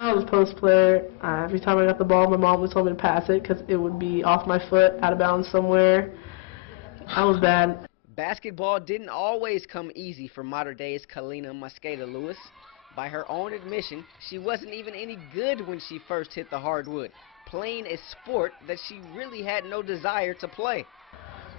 I was a post player. Every time I got the ball, my mom would tell me to pass it because it would be off my foot, out of bounds somewhere. I was bad. Basketball didn't always come easy for modern day's Kaleena Mosqueda-Lewis. By her own admission, she wasn't even any good when she first hit the hardwood, playing a sport that she really had no desire to play.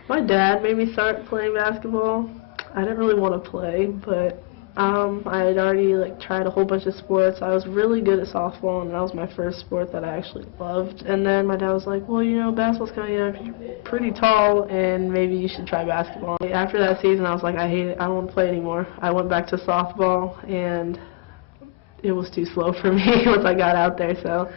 My dad made me start playing basketball. I didn't really want to play, but I had already tried a whole bunch of sports. I was really good at softball, and that was my first sport that I actually loved. And then my dad was like, well, you know, basketball's kind of, you're pretty tall, and maybe you should try basketball. After that season, I was like, I hate it. I don't want to play anymore. I went back to softball, and it was too slow for me once I got out there, so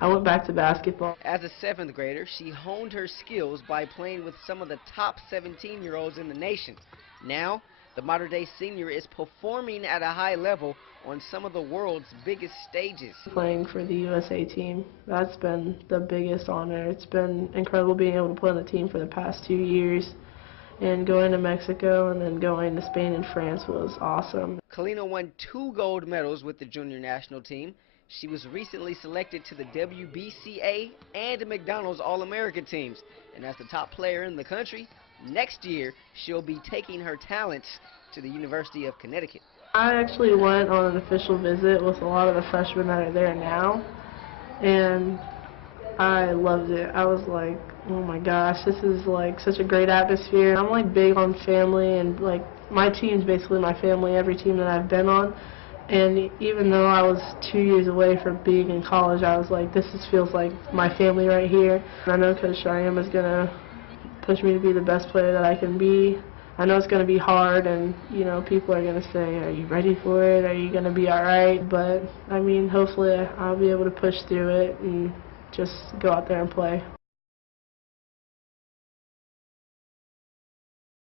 I went back to basketball. As a 7th grader, she honed her skills by playing with some of the top 17-year-olds in the nation. Now, the modern-day senior is performing at a high level on some of the world's biggest stages. Playing for the USA team, that's been the biggest honor. It's been incredible being able to play on the team for the past 2 years. And going to Mexico and then going to Spain and France was awesome. Kaleena won 2 gold medals with the junior national team. She was recently selected to the WBCA and McDonald's All-America teams. And as the top player in the country, next year she'll be taking her talents to the University of Connecticut. I actually went on an official visit with a lot of the freshmen that are there now, and I loved it. I was like, oh my gosh, this is like such a great atmosphere. I'm like big on family, and like my team's basically my family, every team that I've been on. And even though I was 2 years away from being in college, I was like, this just feels like my family right here. And I know Coach Cheyenne is going to push me to be the best player that I can be. I know it's going to be hard, and you know, people are going to say, are you ready for it? Are you going to be all right? But I mean, hopefully I'll be able to push through it and just go out there and play.